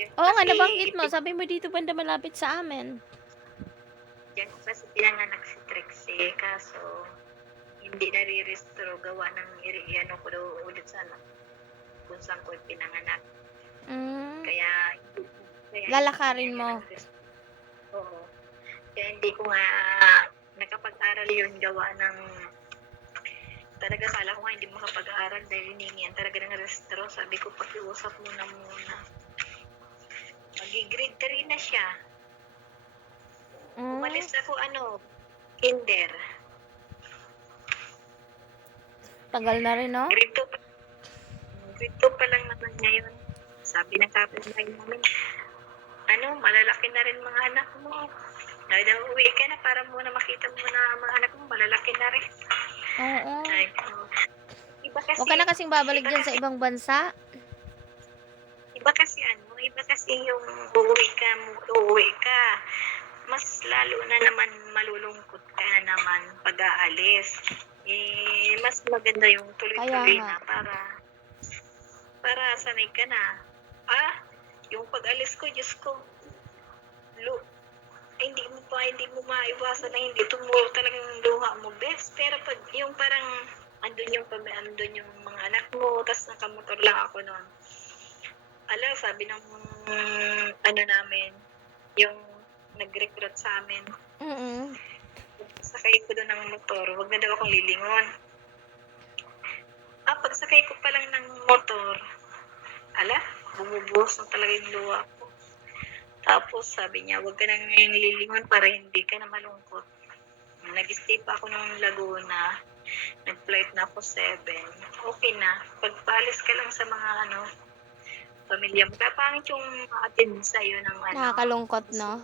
Diyan Oo nga, kasi, nabanggit mo. Sabi mo dito banda malapit sa amin. diyan kasi pinanganak si Trixie, kaso hindi nare-restro gawa ng ano ko daw ulit sa ano, kung saan ko pinanganak. Hmm, Kaya, kaya hindi lalakarin niya mo. ng-restro. Oo. Kaya hindi ko nga nakapag-aral yun gawa ng talaga kala ko nga hindi makapag-aaral dahil hiningian talaga ng restro. Sabi ko, pakiusap mo na muna. Mag-grade 3 na siya. Hmm, Umalis ako kinder. tagal na rin, no? Grade 2 pa, grade 2 pa lang naman ngayon. Sabi ng kapitbahay namin, malalaki na rin mga anak mo. Dahil na uwi ka na para muna makita mo na mga anak mo, malalaki na rin. Oo. Ay, iba kasi, Huwag ka na kasing babalik iba dyan sa kasi, ibang bansa. iba kasi yung uuwi ka. Mas lalo na naman malulungkot ka na naman pag aalis. Mas maganda yung Kaya tuloy-tuloy nga. na para sanay ka na. Yung pag-alis ko, Diyos ko, lu- hindi mo maiwasan na hindi tumulo talagang luha mo, best. Pero pag yung parang andun yung mga anak mo, tapos nakamotor lang ako noon. Sabi ng namin, yung nag-recruit sa amin, Mm. sakay ko doon ng motor, wag na daw akong lilingon. Pagsakay ko pa lang ng motor, bumubuhos na talaga yung luha ko. Tapos sabi niya, wag ka nang lilingon para hindi ka na malungkot. Nag-stay pa ako ng Laguna, nag-flight na ako 7. Okay na. Pagpalis ka lang sa mga pamilya mo. Kaya pangit yung ma-attend sa'yo ng Nakakalungkot, no?